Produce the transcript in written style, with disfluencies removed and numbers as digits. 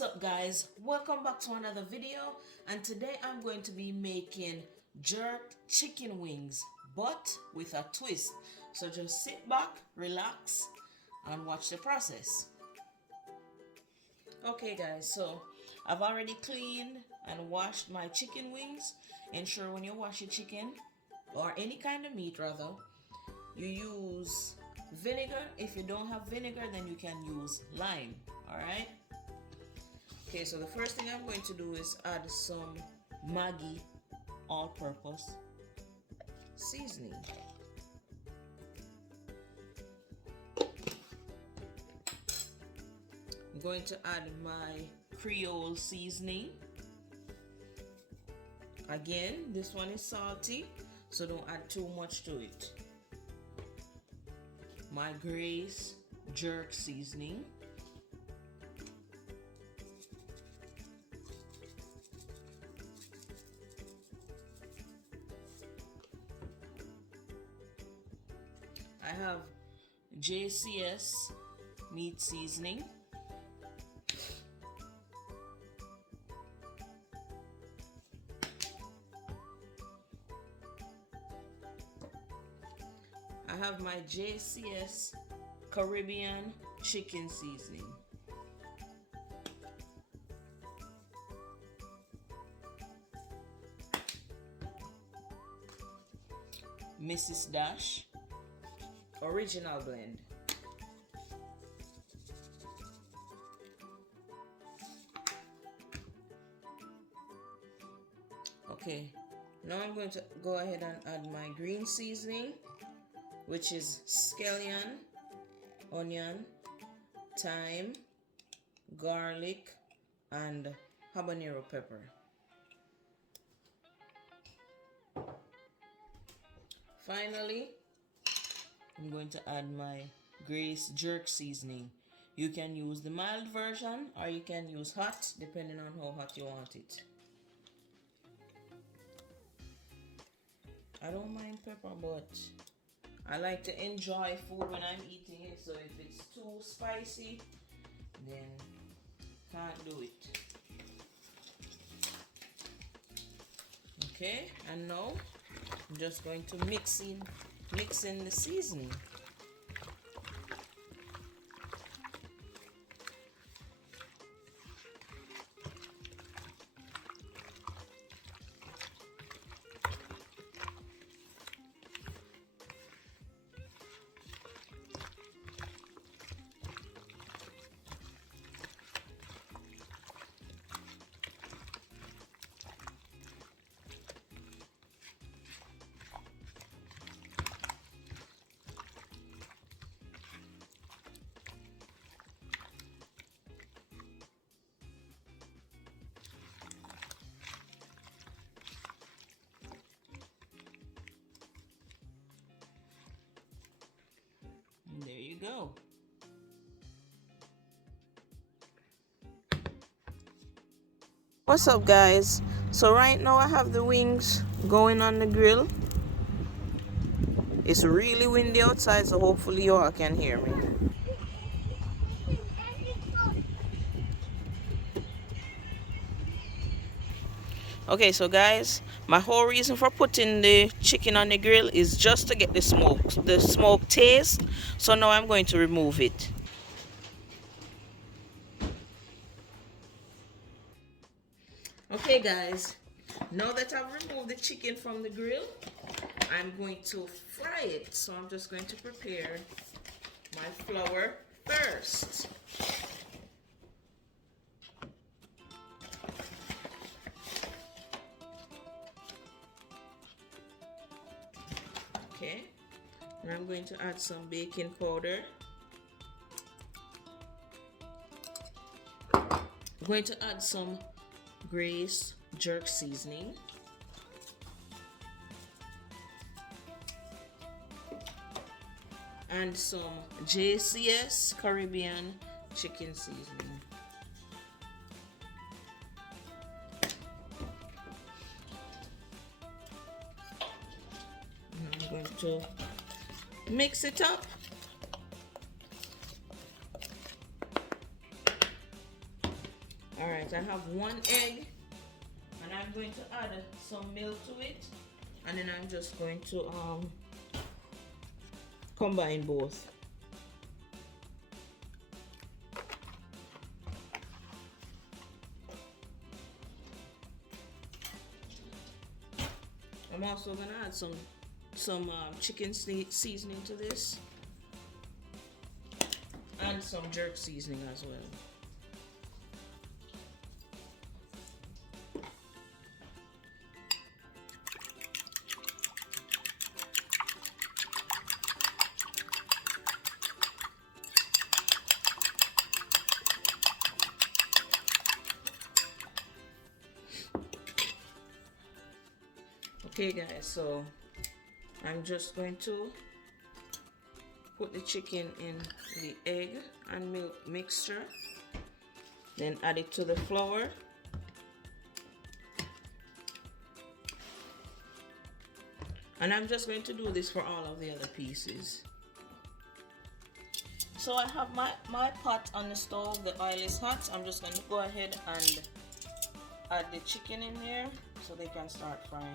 What's up guys, welcome back to another video, and today I'm going to be making jerk chicken wings but with a twist. So just sit back, relax and watch the process. Okay guys, so I've already cleaned and washed my chicken wings. Ensure when you wash your chicken or any kind of meat rather, you use vinegar. If you don't have vinegar, then you can use lime. Alright. Okay, so the first thing I'm going to do is add some Maggi all-purpose seasoning. I'm going to add my Creole seasoning. Again, this one is salty, so don't add too much to it. My Grace jerk seasoning. I have JCS meat seasoning. I have my JCS Caribbean chicken seasoning. Mrs. Dash original blend. Okay, now I'm going to go ahead and add my green seasoning, which is scallion, onion, thyme, garlic, and habanero pepper. Finally, I'm going to add my Grace jerk seasoning. You can use the mild version or you can use hot, depending on how hot you want it. I don't mind pepper, but I like to enjoy food when I'm eating it, so if it's too spicy, then can't do it. Okay, and now I'm just going to mix in the seasoning. And there you go. What's up guys? So right now I have the wings going on the grill. It's really windy outside, so hopefully you all can hear me. Okay, so guys, my whole reason for putting the chicken on the grill is just to get the smoke taste. So now I'm going to remove it. Okay guys, now that I've removed the chicken from the grill, I'm going to fry it. So I'm just going to prepare my flour first. Okay, and I'm going to add some baking powder. I'm going to add some Grace jerk seasoning. And some JCS Caribbean chicken seasoning. And I'm going to mix it up. Alright, I have 1 egg, and I'm going to add some milk to it, and then I'm just going to combine both. I'm also gonna add some chicken seasoning to this, and some jerk seasoning as well. Okay guys, so I'm just going to put the chicken in the egg and milk mixture, then add it to the flour, and I'm just going to do this for all of the other pieces. So I have my pot on the stove, the oil is hot. I'm just going to go ahead and add the chicken in here so they can start frying.